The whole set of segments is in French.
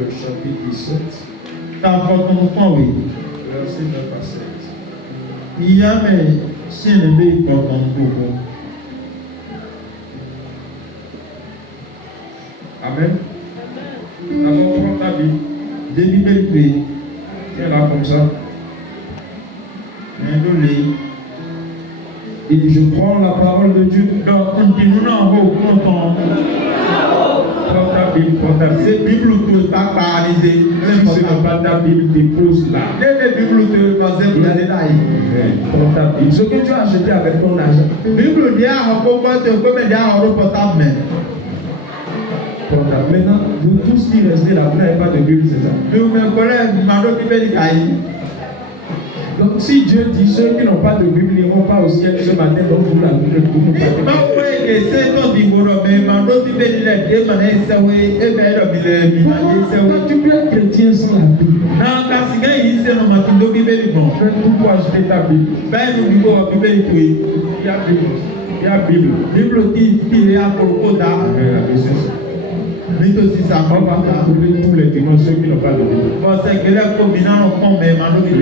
Le chapitre 17, verset 9 à 16. Amen. Alors, prends ta Bible. Tiens là comme ça. Et je prends la parole de Dieu. Prends ta Bible, prends ta Bible. Si ce n'est pas ta Bible, dépose là. Prends ta Bible. Ce que tu as acheté avec ton argent. Maintenant, vous tous qui restez là, vous n'avez pas de Bible, c'est ça? Donc, si Dieu dit ceux qui n'ont pas de Bible n'iront pas au ciel ce matin, donc vous la Bible, vous ne pouvez pas. Tu peux être chrétien sans la Bible. Pourquoi acheter ta Bible? Il y a Bible. On va trouver tous les dimanches ceux qui n'ont pas de Bible.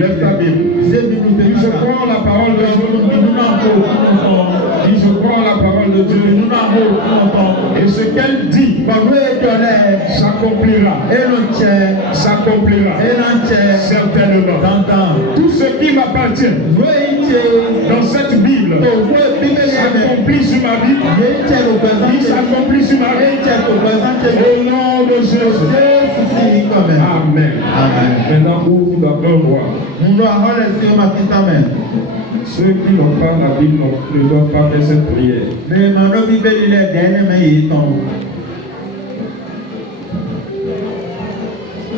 Lève ta Bible. Je prends la parole de Dieu. Je prends la parole de Dieu. Et ce qu'elle dit s'accomplira. S'accomplira. Certainement. Tout ce qui m'appartient dans cette Bible s'accomplit sur ma vie. Il s'accomplit sur ma vie. Au nom de Jésus. Amen. Maintenant, ouvre d'abord voir. Ceux qui n'ont pas la Bible ne doivent pas faire cette prière.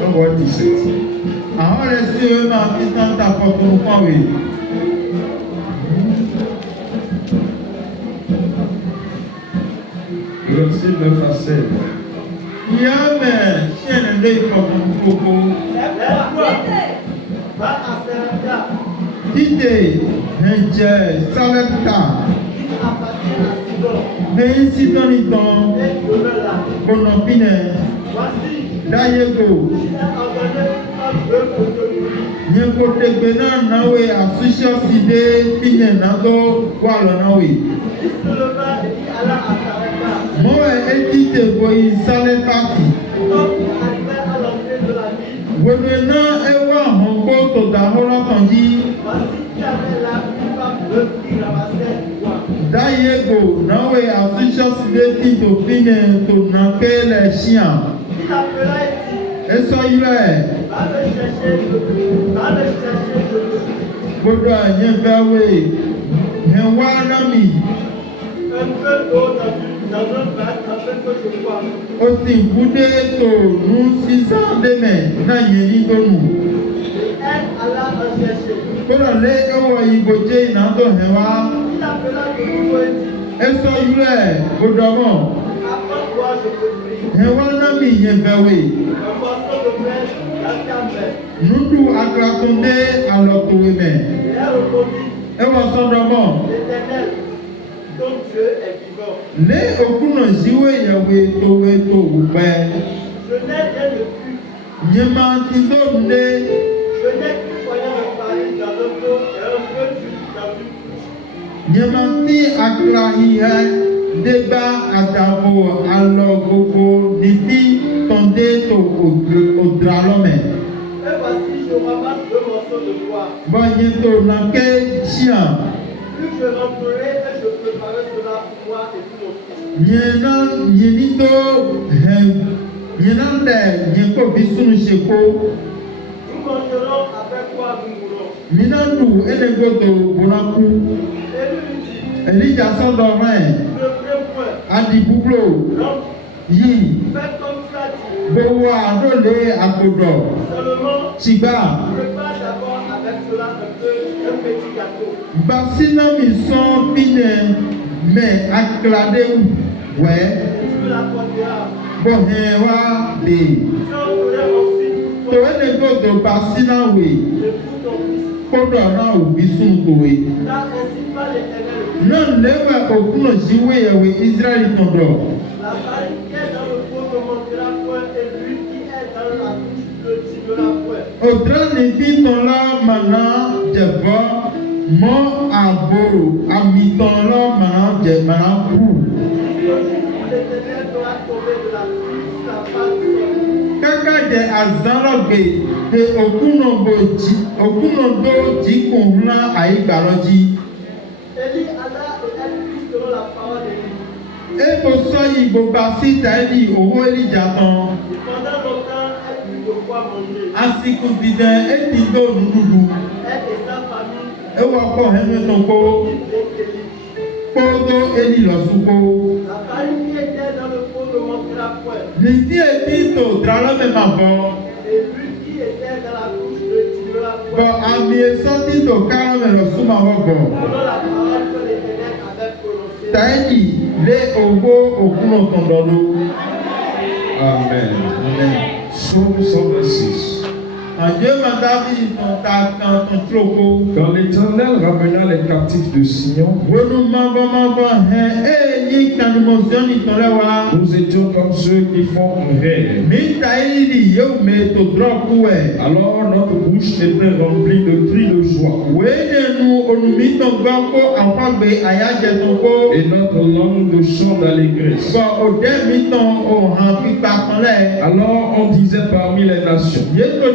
On voit 17. Verset 9 à 16. Audra Nifi ton là maintenant, Jeva, mon aboro, ami ton là maintenant, Jeva, pour. Kaka de azanloge de okunondo ji kunhuna aigbaroji. Ebo sọ Igbo basi taeli owó Elijatan. Àsìkò dídẹ eti do nududu. Ewa kọ hẹnu tonko. Kpodo Eli lọsuko. Lidi eti to dralọ mẹ ma bọ. Bọ àmì esọti to kárọ mẹ lọ súnmọ́ wọ bọ. Taeli lé owó òkúnà tọ̀dọ̀lù. Amen. Amen. Psaume 126. Quand l'Éternel ramena les captifs de Sion, nous étions comme ceux qui font rêve. Alors notre bouche était remplie de cris de joie. Et notre langue de chants d'allégresse. Alors on disait parmi les nations, l'Éternel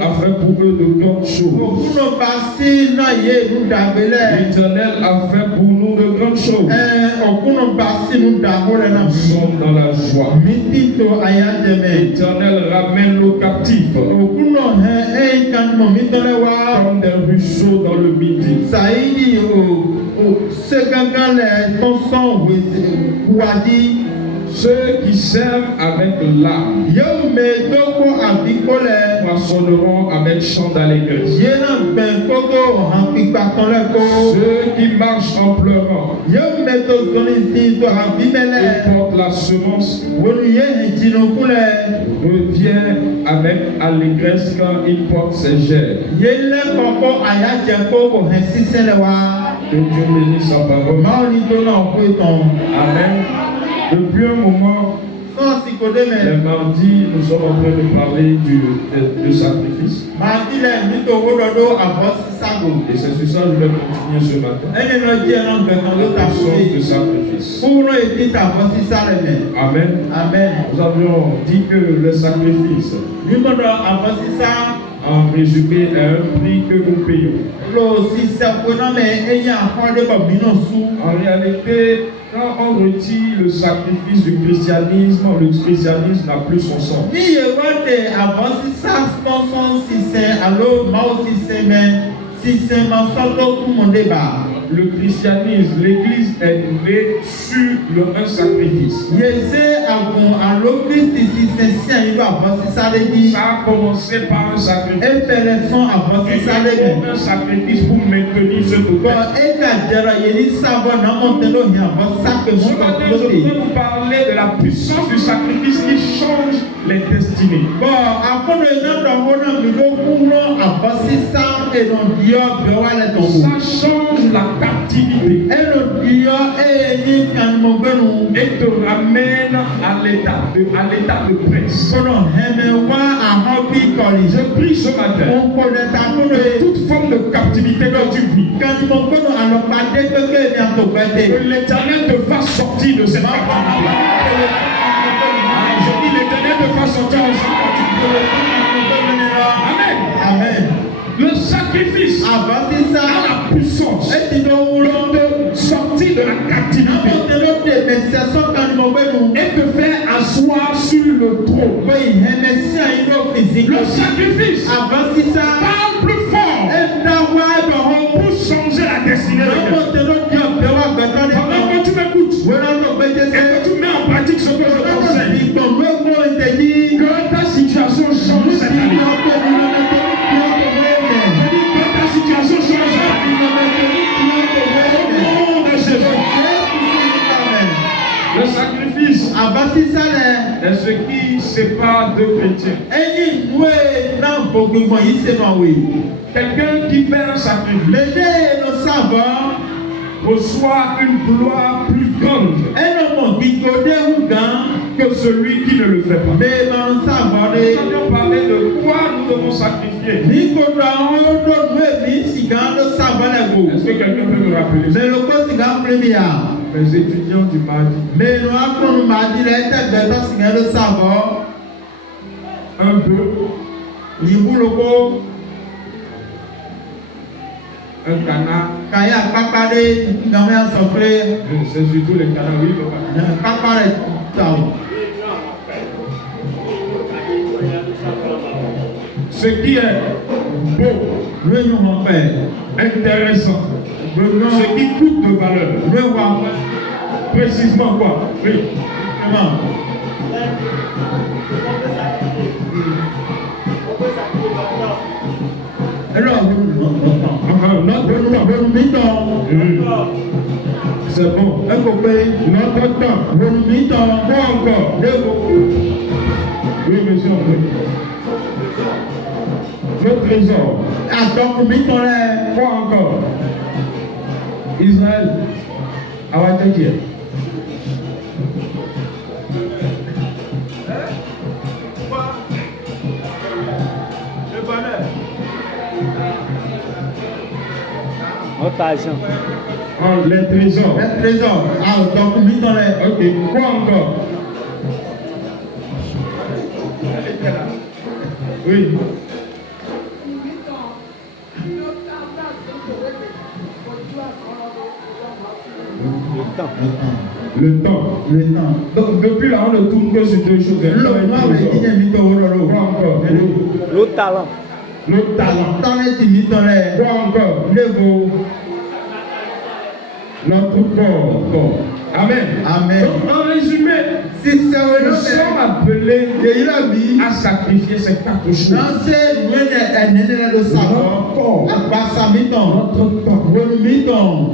a fait pour eux de grandes choses. L'Éternel a fait pour nous de grandes choses. Nous sommes dans la joie. L'Éternel ramène nos captifs comme des ruisseaux dans le midi. Ceux qui servent avec l'âme poissonneront avec chant d'allégresse. Ceux qui marchent en pleurant et portent la semence revient avec allégresse quand il porte ses gerbes. Que Dieu bénisse sa parole. Amen. Depuis un moment, les mardis, nous sommes en train de parler du sacrifice. Et c'est sur ça que je vais continuer ce matin. La sorte de sacrifice. Amen. Amen. Nous avions dit que le sacrifice, en résumé, est un prix que nous payons. En réalité, quand on retire le sacrifice du christianisme, le christianisme n'a plus son sens. Le christianisme, l'église est née sur un sacrifice. Ça a commencé par un sacrifice. Un sacrifice pour maintenir ce total. Ce matin, je vais vous parler de la puissance du sacrifice qui change les destinées. Ça change la captivité et te ramène à l'état de prince. Je prie ce matin que toute forme de captivité que tu vis, que l'Éternel te fasse sortir de cette captivité. Je dis l'Éternel te fasse sortir de cette captivité. Amen. Amen. Le sacrifice a la puissance de sortir de la captivité et te faire asseoir sur le trône. Le sacrifice parle plus fort pour changer la destinée de quelqu'un. Pendant que tu m'écoutes et que tu mets en pratique ce que je t'enseigne, que ta situation change cette année. Le sacrifice est ce qui sépare deux chrétiens. Quelqu'un qui fait un sacrifice reçoit une gloire plus grande que celui qui ne le fait pas. avions parlé de quoi nous devons sacrifier. Est-ce que quelqu'un peut me rappeler ça? Les étudiants du mardi. Un bœuf. Un canard. C'est surtout les canards, oui, papa. Ce qui est beau, intéressant, ce qui coûte de valeur. Précisément quoi? Oui. C'est bon. Notre temps. Quoi encore? Oui, monsieur. Le trésor. Quoi encore? Israël. Awatekie. Les trésors. Ok. Quoi encore? Oui. Le temps. Donc depuis là, on ne tourne que sur deux choses. Quoi encore? Le talent. Quoi encore? Notre corps. Amen. Donc, en résumé, nous sommes appelés à sacrifier ces quatre choses. Notre temps,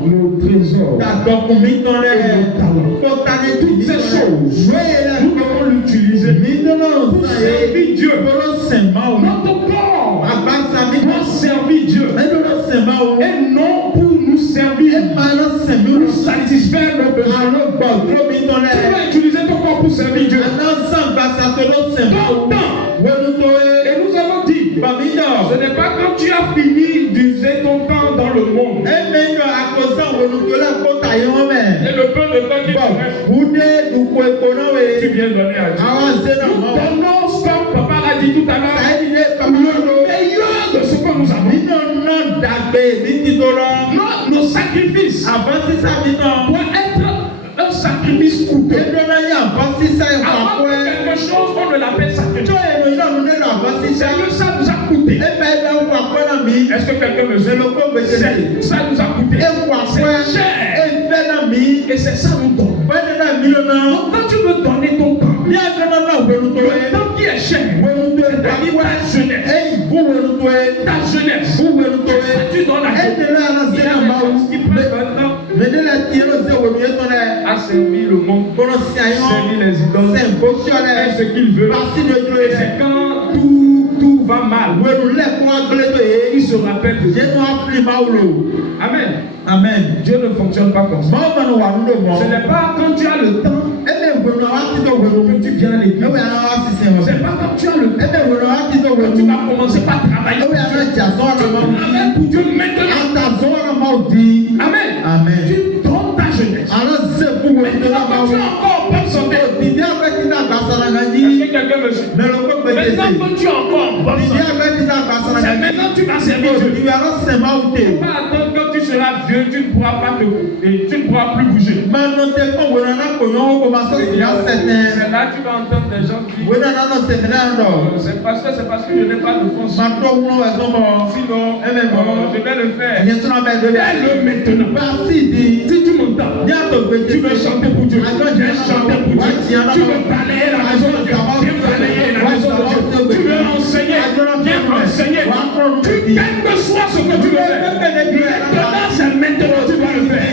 nos trésors, toutes ces choses, nous devons l'utiliser pour servir Dieu. Notre corps doit servir Dieu et non pour nous servir, pour satisfaire nos besoins. Tu vas utiliser ton corps pour servir Dieu. Ton temps. Et nous avons dit, ce n'est pas quand tu as fini d'user ton temps dans le monde. Et le peu de temps qui te reste, tu viens donner à Dieu. Nous donnons, comme papa l'a dit tout à l'heure, le meilleur de ce que nous avons. Nos sacrifices doivent être un sacrifice coûteux. Avant quelque chose, on ne l'appelle sacrifice. Seigneur, ça nous a coûté. Est-ce que quelqu'un me dit? Ça nous a coûté. C'est cher. Et c'est ça nous donne. Donc quand tu veux donner ton temps, le temps qui est cher, c'est-à-dire ta jeunesse, tu donnes à Dieu. Il y a des gens qui prennent leur temps à servir le monde, servir les idoles, faire ce qu'ils veulent. Et c'est quand tout va mal, ils se rappellent de Dieu. Amen. Dieu ne fonctionne pas comme ça. Ce n'est pas quand tu as le temps que tu viens à l'église. Ce n'est pas quand tu as le temps que tu vas commencer par travailler. Amen pour Dieu maintenant. Amen. Tu donnes ta jeunesse. Maintenant quand tu as encore bonne santé. Est-ce que quelqu'un me suit? Maintenant quand tu as encore bonne santé, c'est maintenant que tu vas servir Dieu. Tu ne vas pas attendre quand tu seras vieux, tu ne pourras pas tu ne pourras plus bouger. C'est là tu vas entendre des gens qui c'est parce que je n'ai pas de fonds. Sinon, je vais le faire. Fais-le maintenant. Si tu m'entends, tu veux chanter pour Dieu. Viens chanter pour Dieu. Tu veux balayer la maison de Dieu. Viens balayer la maison de Dieu. Tu veux enseigner. Viens enseigner. Quel que soit ce que tu veux faire. Maintenant, c'est maintenant que tu vas le faire.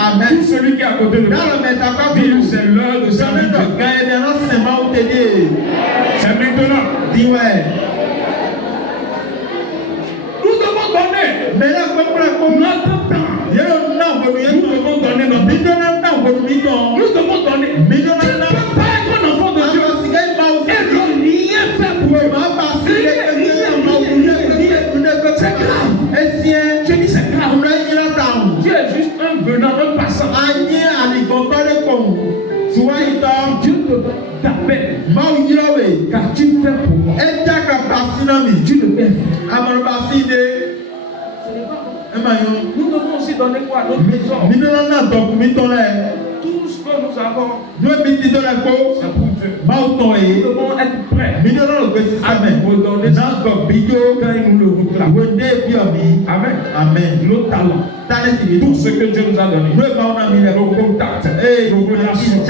Amen. Tout celui qui est à côté de moi, c'est l'heure de servir Dieu. C'est maintenant. Nous devons donner notre temps. Nous devons donner notre temps. Nous devons donner. Tu ne peux pas être un enfant de Dieu Tu le fais. Nous devons aussi donner quoi? Notre trésor. Tout ce que nous avons, c'est pour Dieu. Nous devons être prêts à nous redonner ça quand il nous le réclame. Amen. Amen. Nos talents, tout ce que Dieu nous a donné, nos contacts, nos relations,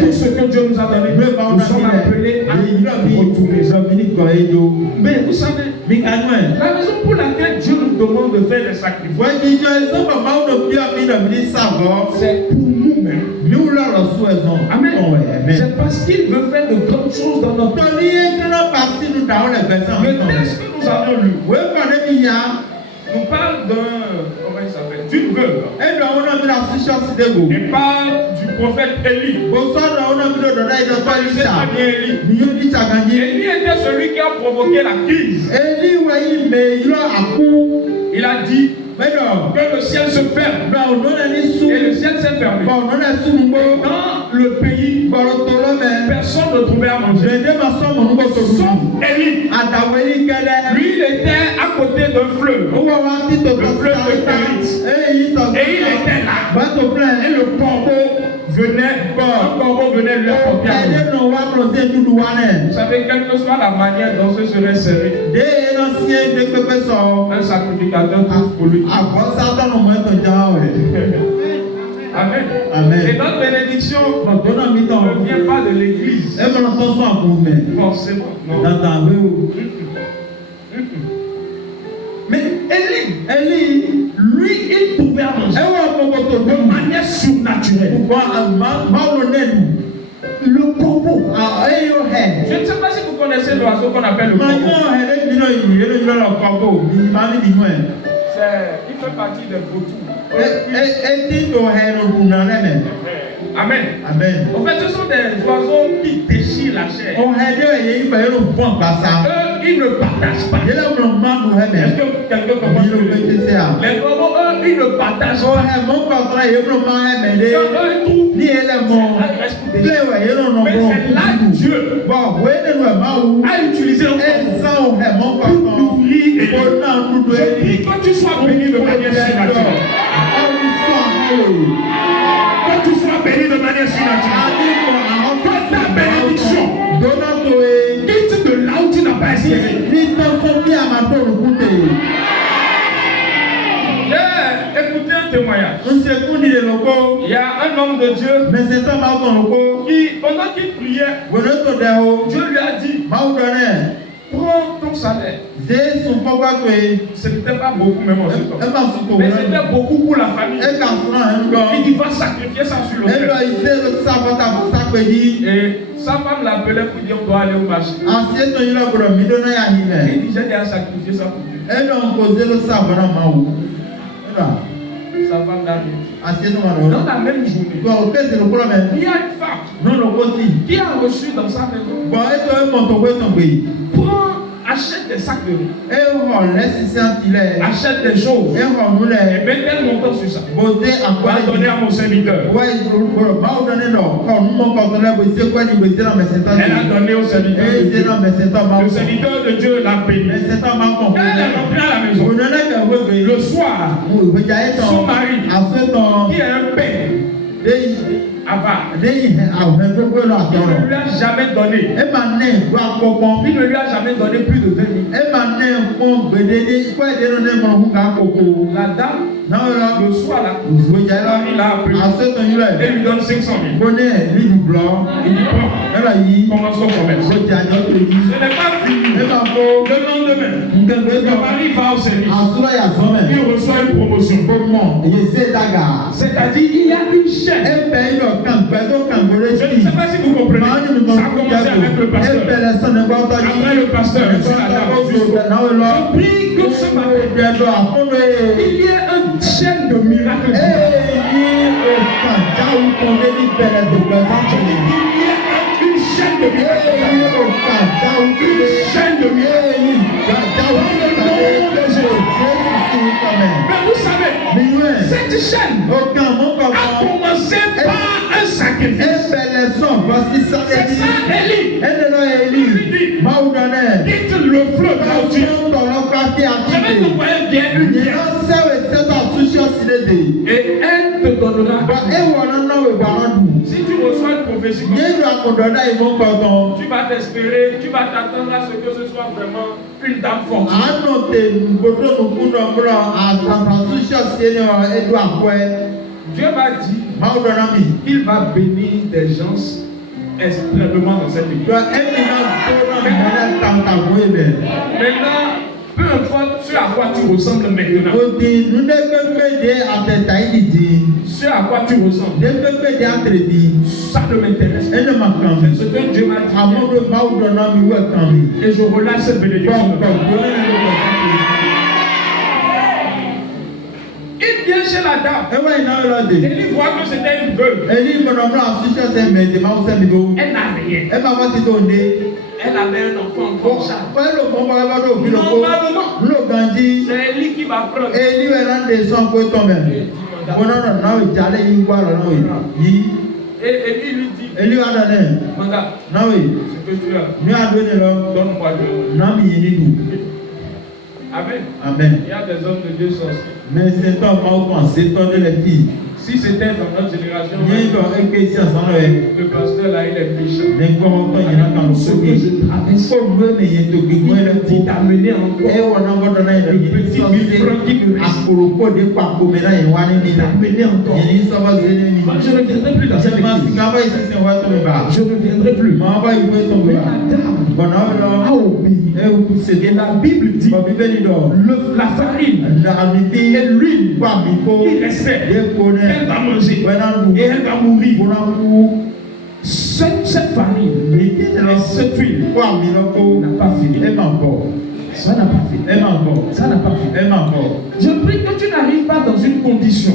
tout ce que Dieu nous a donné, nous sommes appelés à retourner. Mais vous savez, la raison pour laquelle Dieu nous demande de faire des sacrifices, c'est pour nous-mêmes. Amen. C'est parce qu'il veut faire de grandes choses dans notre vie. Le texte que nous avons lu nous parle comment il s'appelle? D'une veuve. Et parle du prophète Élie. Élie était celui qui a provoqué la crise. Il a dit que le ciel se ferme. Et le ciel s'est fermé. Dans le pays, personne ne trouvait à manger. Sauf Élie. Lui, il était à côté d'un fleuve. Le fleuve de Kérit. Et il était là. Et le corbeau venait lui apporter à manger. Vous savez, quelle que soit la manière dont ce serait servi, un sacrificateur trouve pour lui. Amen. Amen. Et notre bénédiction ne vient pas de l'église. Forcément. Non. Mais Élie, lui, il pouvait manger de manière surnaturelle. Le corbeau. Je ne sais pas si vous connaissez l'oiseau qu'on appelle le corbeau. Il fait partie des vautours. Amen. Amen. En fait, ce sont des oiseaux qui déchirent la chair. Eux, ils ne partagent pas. Est-ce que quelqu'un comprend? Les corbeaux, eux, ils ne partagent pas. Quand eux trouvent, ils restent pour déchirer. Mais c'est là Dieu a utilisé un corbeau pour nourrir. Je prie que tu sois béni de manière surnaturelle. Que tu sois béni de manière surnaturelle. Que ta bénédiction quitte de là où tu n'as pas espéré. J'ai écouté un témoignage. Il y a un homme de Dieu qui, pendant qu'il priait, Dieu lui a dit: prends ton salaire. Ce n'était pas beaucoup, même en ce temps. Mais c'était beaucoup pour la famille. Il dit: va sacrifier ça sur l'autel. Et sa femme l'appelait pour dire: on doit aller au marché. Il dit: j'ai déjà sacrifié ça pour Dieu. Sa femme l'a dit. Dans la même journée, il y a une femme qui a reçu dans sa maison: prends, achète des sacs de riz, achète des choses, et mets tel montant sur ça. Va donner à mon serviteur. Elle a donné au serviteur de Dieu. Le serviteur de Dieu l'a béni. Elle est rentrée à la maison. Le soir, son mari, qui est un père avare, il ne lui a jamais donné. Il ne lui a jamais donné plus de 20 000. La dame, le soir là, il a appelé et lui donne 500 000. Il dit: prends, commençons au commerce. Ce n'est pas fini. Le lendemain, le mari va au service. Il reçoit une promotion. C'est-à-dire, il y a une chaîne. Je ne sais pas si vous comprenez. Ça a commencé avec le pasteur. Après le pasteur, et sur la dame. Je prie que ce matin, il y ait une chaîne de miracles. Il y a une chaîne de miracles. Une chaîne de miracles. Mais vous savez, cette chaîne a commencé par un sacrifice. C'est ça, Élie. Il lui dit: Quitte le fleuve là où tu es. Je vais t'envoyer bien une bière. Et elle te donnera. Si tu reçois une prophétie, tu vas t'espérer, tu vas t'attendre à ce que ce soit vraiment une dame forte. Dieu m'a dit qu'il va bénir des gens extrêmement dans cette église. Maintenant, peu importe ce à quoi tu ressembles maintenant, ce à quoi tu ressembles, ça ne m'intéresse pas. C'est ce que Dieu m'a dit. Et je relâche cette bénédiction. Il vient chez la dame. Et il voit que c'était une veuve. Elle n'a rien. Elle avait un enfant comme ça. Normalement, c'est lui qui va prendre. Et lui dit, regarde, ce que tu as, donne-moi le. Amen. Amen. Il y a des hommes de Dieu sorciers. Mais c'est un mal pensé, toi de les filles. Si c'était dans notre génération, le pasteur là, il est méchant. Ce que je traverse, il t'a amené encore. Le petit bifron qui me reste. Il t'a amené encore. Je ne reviendrai plus dans cette église. Je ne reviendrai plus. Mais la dame a obéi. Et la Bible dit la farine et l'huile, il respecte. Elle va manger et elle va mourir. Cette farine et cette huile n'a pas fini. Ça n'a pas fini. Ça n'a pas fini. Je prie que tu n'arrives pas dans une condition.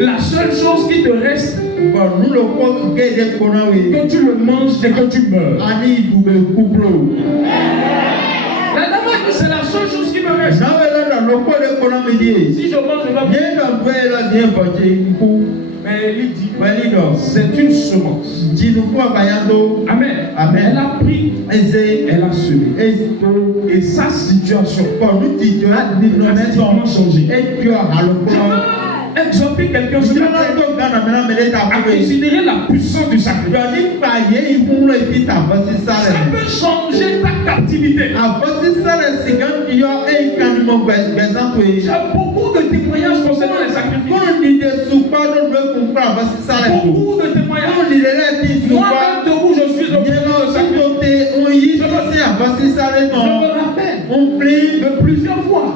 La seule chose qui te reste, que tu le manges et que tu meurs. La dame a dit, c'est la seule chose qui me reste. Si je mange, je vais mais il dit, c'est une semence. Amen. Elle a pris, elle a semé. Et sa situation a drastiquement changé. Exhorter quelqu'un à considérer la puissance du sacrifice. Ça peut changer ta captivité. J'ai beaucoup de témoignages concernant les sacrifices. Beaucoup de témoignages. Moi-même de où je suis au je me rappelle de plusieurs fois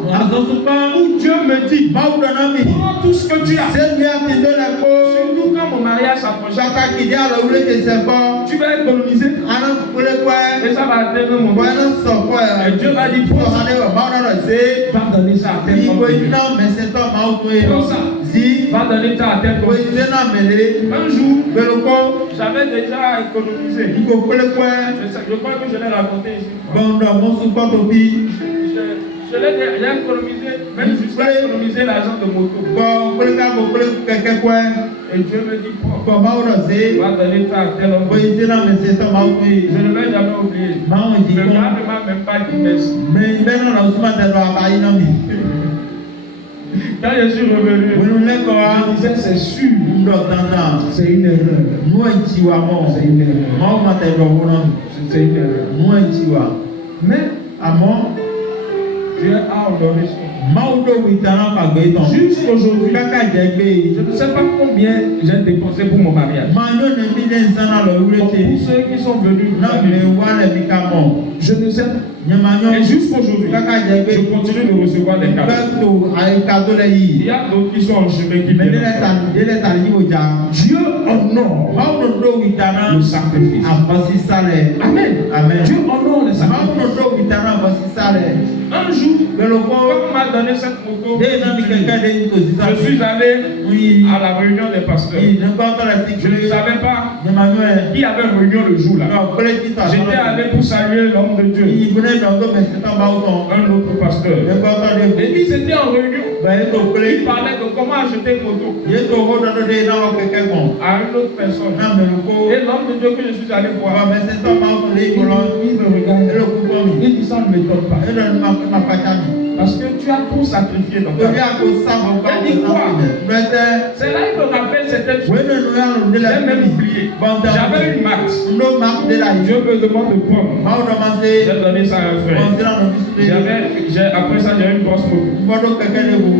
où Dieu me dit, prends tout ce que tu as. Surtout quand mon mariage s'approche, tu vas économiser et ça va atteindre mon mariage. Et Dieu m'a dit, prends ça, va donner ça à tel homme. Prends ça, va donner ça à tel homme. Un jour, j'avais déjà économisé. Je crois que je l'ai raconté ici. Je l'ai économisé, même jusqu'à économiser l'argent de moto. Et Dieu me dit, va donner ça à tel homme. Je ne vais jamais oublier. Le gars ne m'a même pas dit merci. Quand je suis revenu, je disais, c'est sûr, c'est une erreur. C'est une erreur. Mais, Dieu a honoré son. Jusqu'aujourd'hui, je ne sais pas combien j'ai dépensé pour mon mariage. Pour ceux qui sont venus, je ne sais pas. Et jusqu'aujourd'hui, je continue de recevoir des cadeaux. Il y a d'autres qui sont en chemin qui viennent. Dieu honore le sacrifice. Amen. Dieu honore le sacrifice. Un jour, quand on m'a donné cette photo, je suis allé à la réunion des pasteurs. Je ne savais pas qui avait réunion le jour là. J'étais allé pour saluer l'homme de Dieu, un autre pasteur. Et ils étaient en réunion. Il parlait de comment acheter une moto. à une autre personne. Et l'homme de Dieu que je suis allé voir, il me regarde. Il dit ça ne m'étonne pas. Parce que tu as tout sacrifié dans ta vie. Il dit quoi? C'est là qu'il me rappelle certaines choses. J'ai même oublié. J'avais une marque. Dieu me demande de prendre. J'ai donné ça à un frère. Après ça, j'ai une grosse moto.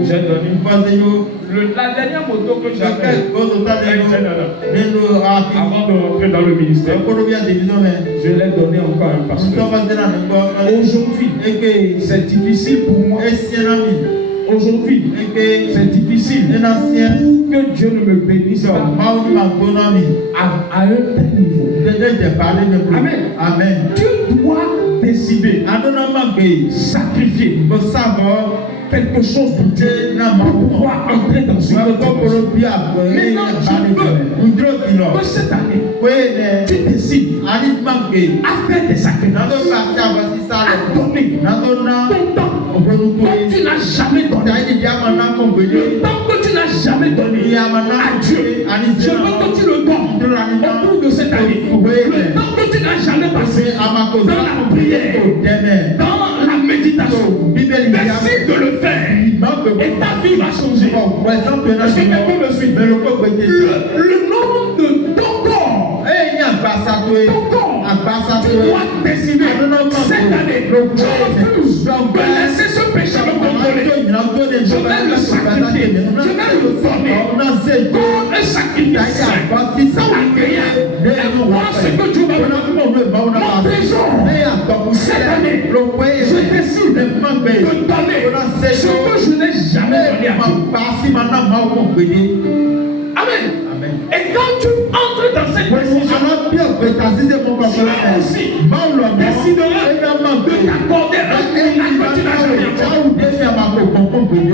J'ai donné. La dernière moto que j'avais, avant de rentrer dans le ministère, je l'ai donné encore à un pasteur. Aujourd'hui, c'est difficile pour moi. Aujourd'hui, c'est difficile pour que Dieu ne me bénisse pas à un tel niveau. Amen. Amen. Tu dois décider, sacrifier, quelque chose pour Dieu, pour pouvoir entrer dans une autre dimension. Maintenant, tu veux que cette année, tu décides à faire des sacrifices, à donner ton temps que tu n'as jamais donné, le temps que tu n'as jamais donné à Dieu. Je veux que tu le donnes au cours de cette année. Le temps que tu n'as jamais passé dans la prière, dans la méditation, décide de le faire et ta vie va changer. Est-ce que quelqu'un me suit? Le nom de ton corps, tu dois décider cette année, je refuse de laisser ce péché me contrôler. Je vais le sacrifier, je vais le donner comme un sacrifice agréable et voir ce que Dieu va me donner. Mon trésor, cette année, je décide de donner ce que je n'ai jamais donné à Dieu. Amen. Et quand tu entres dans cette décision, tu aussi décideras de t'accorder un miracle que tu n'as jamais obtenu.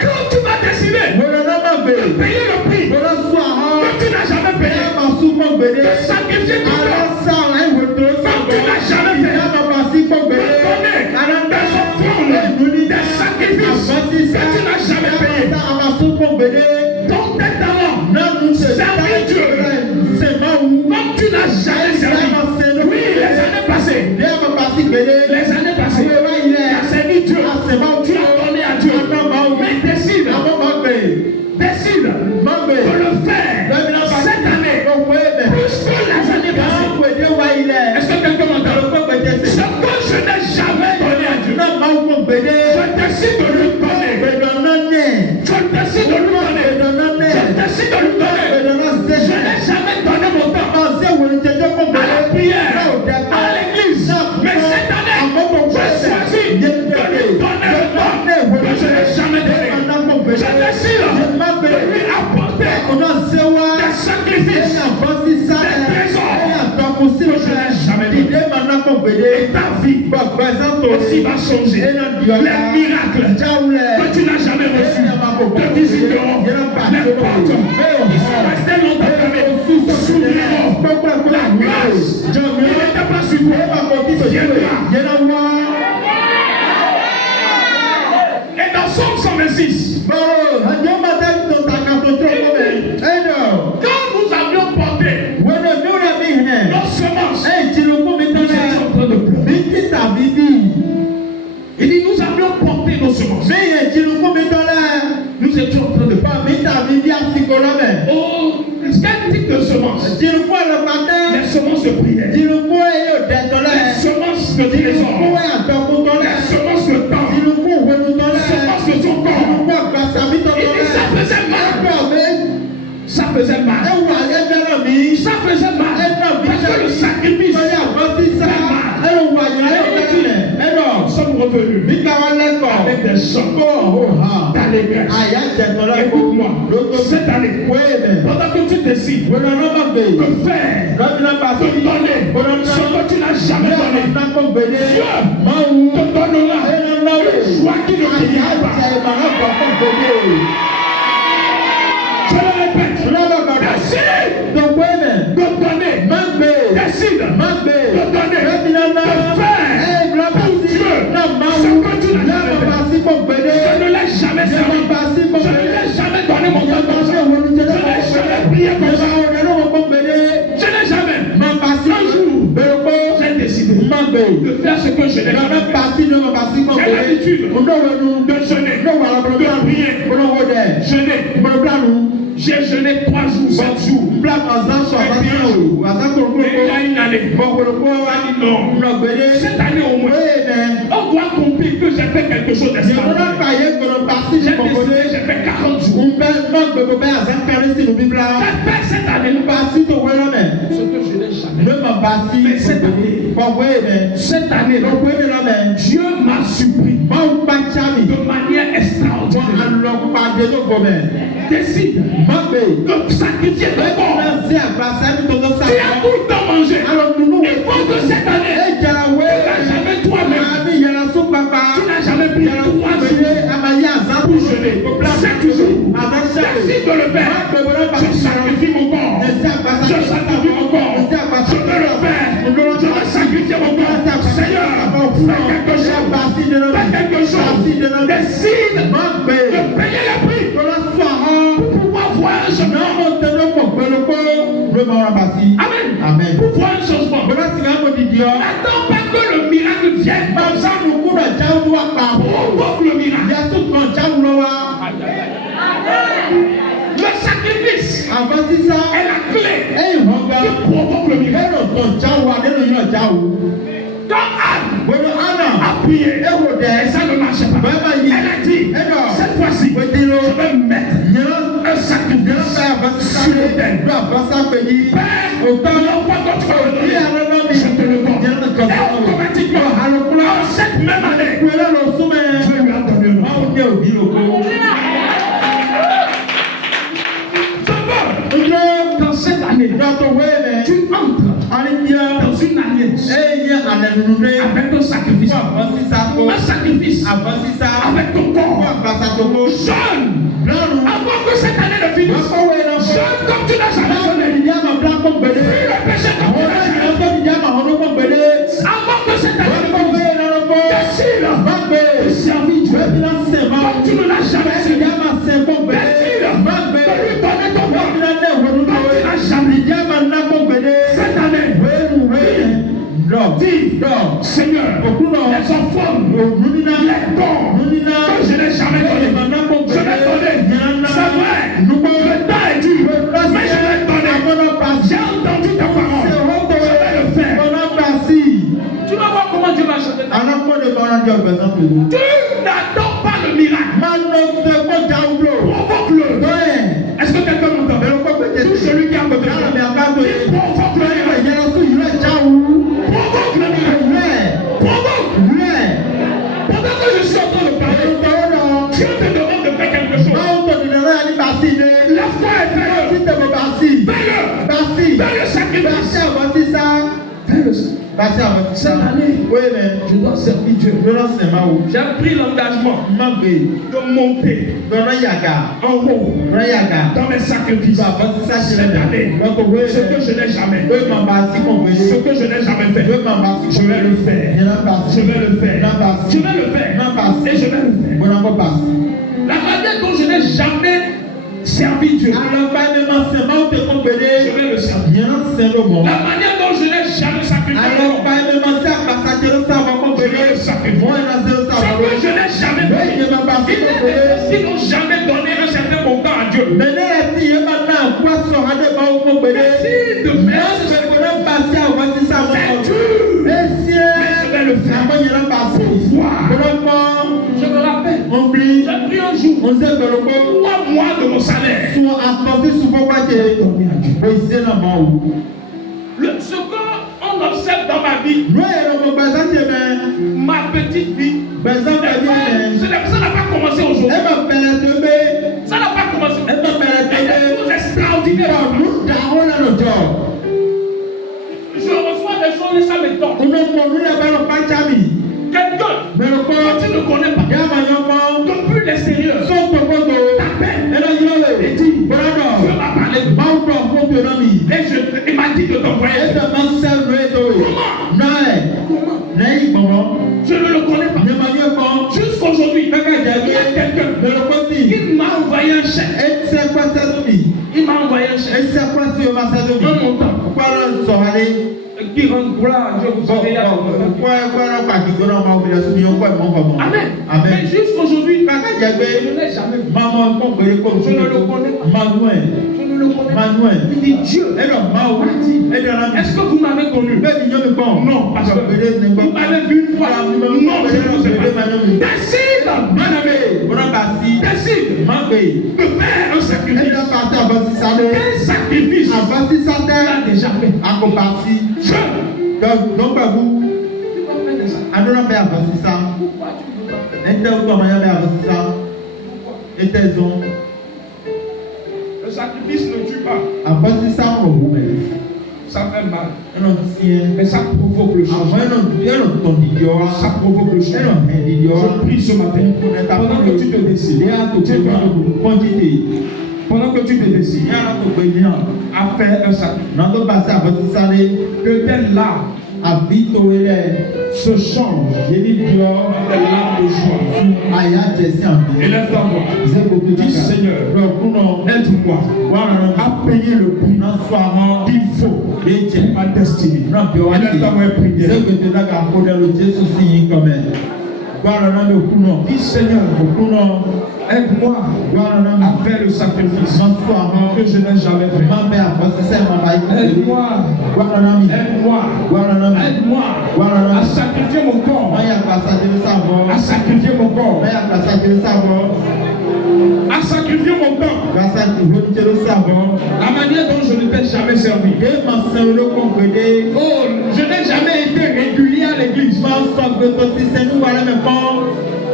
Quand tu vas décider de payer le prix que tu n'as jamais payé, de sacrifier ton temps que tu n'as jamais fait, de donner des offrandes, des sacrifices que tu n'as jamais payé, ton talent, servir Dieu comme tu n'as jamais servi. Oui, les années passées, tu as servi Dieu, tu as donné à Dieu. Mais décide de le faire cette année, plus que les années passées. Est-ce que quelqu'un m'entend? Ce que je n'ai jamais donné à Dieu, je décide de lui donner. Je décide de lui donner. Je n'ai jamais donné mon temps à la prière, à l'église. Mais cette année, je choisis de lui donner le temps que je n'ai jamais donné. Je décide de lui apporter des sacrifices, des trésors que je n'ai jamais donné. Et ta vie aussi va changer. Les miracles que tu n'as jamais reçus te visiteront. Les portes qui sont restées longtemps fermées s'ouvriront. La grâce qui n'était pas sur toi viendra. Et dans Somme 126, quand nous avions porté nos semences, nous étions en train de pleurer. Il dit, nous avions porté nos semences. Nous étions en train de parler. Oh, quel type de semences? Les semences de prière. Les semences de trésor. Les semences de temps. Les semences de son corps. Il dit, ça faisait mal. Ça faisait mal. Ça faisait mal. Parce que le sacrifice fait mal. Nous sommes revenus avec des chants d'allégresse. Écoute-moi, cette année, pendant que tu décides de faire, de donner ce que tu n'as jamais donné, Dieu te donnera une joie qui ne finira pas. Je le répète, décide de donner, décide de donner, de faire pour Dieu ce que tu n'as jamais fait. Je ne l'ai jamais servi, je ne l'ai jamais donné mon temps. prié comme ça. Je n'ai jamais. Un jour, j'ai décidé de faire ce que je n'ai jamais fait. J'ai l'habitude de jeûner, de prier, jeûner. J'ai jeûné 3 jours, 7 jours. Et il y a une année. Non. Cette année au moins, on doit comprendre que j'ai fait quelque chose d'extraordinaire. J'ai décidé, j'ai fait 40 jours. J'ai fait cette année ce que je n'ai jamais fait. Mais cette année, Dieu m'a surpris de manière extraordinaire. Décide de sacrifier ton corps. Tu as tout le temps mangé. Il faut que cette année, tu n'as jamais toi-même. Tu n'as jamais pris 3 jours pour jeûner. 7 jours. Décide de le faire. Je sacrifie mon corps. Je sacrifie mon corps. Je veux le faire. Je veux sacrifier mon corps. Seigneur, fais quelque chose. Fais quelque chose. Décide de payer le prix. Pour pouvoir voir un changement. Amen. Amen. Pour voir un changement. N'attends pas que le miracle vienne comme ça. Provoque le miracle. Le sacrifice est la clé qui provoque le miracle. Quand Anne a prié et ça ne marchait pas, elle a dit, cette fois-ci, je vais mettre un sacrifice sur l'autel. Père, autant l'enfant quand tu vas le donner, je te le donne. Et automatiquement, en cette même année, Dieu lui a donné le nom. Je veux dans cette année, tu entres dans une alliance avec ton sacrifice. Un sacrifice avec ton corps. Jeûne avant que cette année ne finisse. Jeûne comme tu n'as jamais jeûné. Fuis le péché comme tu n'as jamais fait. Avant que cette année ne finisse. Décide de servir Dieu comme tu ne l'as jamais servi. Décide de lui donner ton corps comme tu n'as jamais. Cette année, dis, Seigneur, les enfants, les dons que je n'ai jamais donné, je vais donner. C'est vrai, le temps est dur, mais je vais donner. J'ai entendu ta parole, je vais le faire. Tu vas voir comment Dieu va changer ta vie. Tu n'attends pas le miracle. Provoque-le. Est-ce que quelqu'un m'entend? Tout celui qui a côté de toi, provoque le miracle. Provoque le miracle. Provoque. Pendant que je suis en train de parler, Dieu te demande de faire quelque chose. La foi est faite. Fais le sacrifice. Cette année, je dois servir Dieu. J'ai pris l'engagement de monter en haut dans mes sacrifices. Cette année, ce que je n'ai jamais fait, je vais le faire. Je vais le faire. Et je vais le faire. La manière dont je n'ai jamais servi Dieu, je vais le servir. La manière dont je n'ai jamais sacrifié, je vais le sacrifier. Ce que je n'ai jamais fait, il y a des personnes qui n'ont jamais donné un certain montant à Dieu. Décide de faire ce que c'est dur. Mais je vais le faire. Je me rappelle, j'ai pris un jour 3 mois de mon salaire. Ce qu'on observe dans ma vie, ma petite vie, ça n'a pas commencé aujourd'hui. Ça n'a pas commencé. Il y a des choses extraordinaires. Je reçois des choses et ça me tente. Quelqu'un que tu ne connais pas, depuis l'extérieur, t'appelle et dit, Dieu m'a parlé de moi. Et il m'a dit de t'envoyer. Comment? Je ne le connais pas. Jusqu'aujourd'hui, il y a quelqu'un qui m'a envoyé un chèque. Il m'a envoyé un chèque. qui rend gloire à Dieu, vous savez, il y a Amen. Amen. Mais jusqu'aujourd'hui, je ne l'ai jamais vu. Je ne le connais pas. Je ne le connais pas. Il dit Dieu. Est-ce que vous m'avez connu? Non, parce que vous m'avez vu une fois. Non, je ne sais pas. Décide, bien-aimé. Décide de faire un sacrifice. Quel sacrifice il a déjà fait? Le sacrifice ne tue pas. Ça fait mal. Mais ça provoque le changement. Ça provoque le changement. Je prie ce matin. Pendant que tu te décides. Pendant que tu te décides à faire un sacrifice. Que tes larmes se change des larmes de joie. Élève ta voix. Dis Seigneur, aide-moi à payer le prix qu'il faut pour ma destinée. Élève ta voix et prie. Dis Seigneur, aide-moi à faire le sacrifice que je n'ai jamais fait. Aide-moi à sacrifier mon corps. À sacrifier mon corps. À sacrifier mon temps. La manière dont je ne t'ai jamais servi. Oh, je n'ai jamais été régulier à l'église.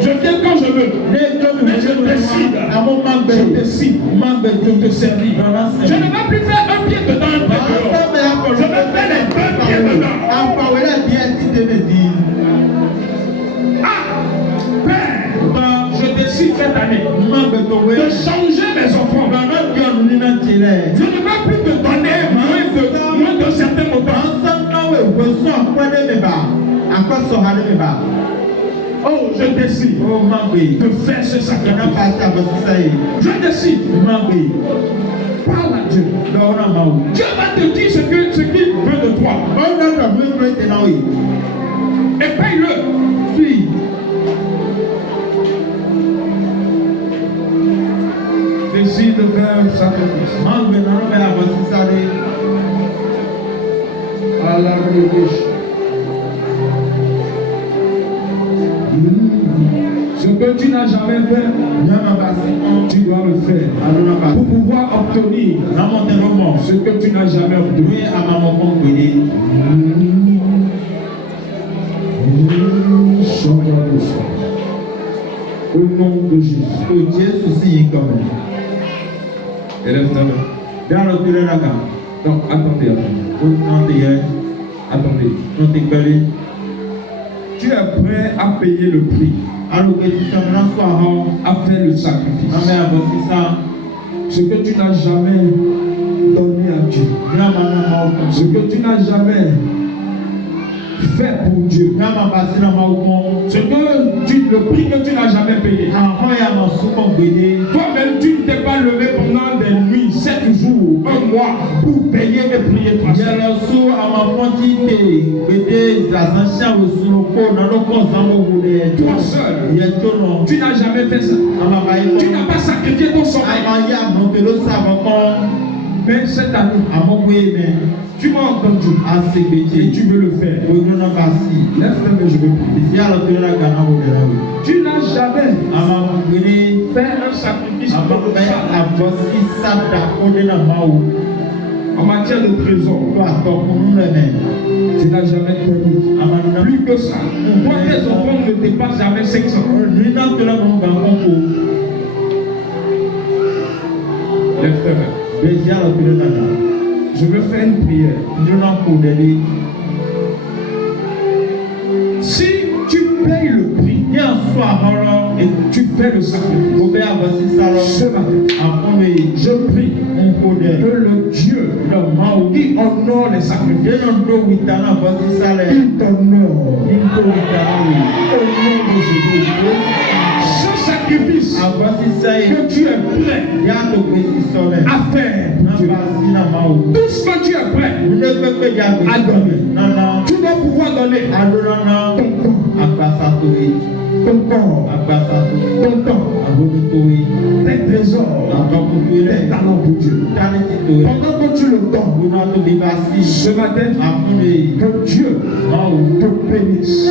Je viens quand je veux. Mais je décide de te servir. Je ne vais plus faire un pied dedans, un pied dehors. Je vais faire les deux pieds dedans. Ah, Père, je décide cette année de changer mes enfants. Je ne vais plus te donner moins de certains montants. Oh, je décide de faire ce sacrifice. Je décide. Parle à Dieu. Dieu va te dire ce qu'il veut de toi. Et paye-le. Suis. Décide de faire un sacrifice. À la religion. Ce que tu n'as jamais fait, tu dois le faire pour pouvoir obtenir ce que tu n'as jamais obtenu. Au nom de Jésus. Élève ta main. Non, attendez. Tu es prêt à payer le prix, à faire le sacrifice. Ce que tu n'as jamais donné à Dieu, ce que tu n'as jamais fait pour Dieu, le prix que tu n'as jamais payé. Toi-même, tu ne t'es pas levé pendant des nuits, 7 jours, 1 mois pour payer et prier toi seul. Toi seul, tu n'as jamais fait ça. Tu n'as pas sacrifié ton sommeil. Mais cette année, tu m'as entendu et tu veux le faire. Lève-toi, je veux prier. Tu n'as jamais fait un sacrifice en matière de trésor. Tu n'as jamais connu plus que ça. Toi, tes enfants ne dépassent jamais 500. Lève-toi. Je veux faire une prière. Si tu payes le prix et tu fais le sacrifice ce matin, je prie que le Dieu qui honore les sacrifices, il t'honore au nom de Jésus. Ce sacrifice sacrifice que tu es prêt à faire pour Dieu. Tout ce que tu es prêt à donner, tu dois pouvoir donner ton corps, ton temps, tes trésors, tes talents pour Dieu. Pendant que tu le donnes, ce matin, que Dieu te bénisse.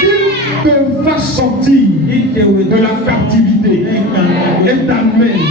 Qu'il te fasse sortir de la captivité et t'amène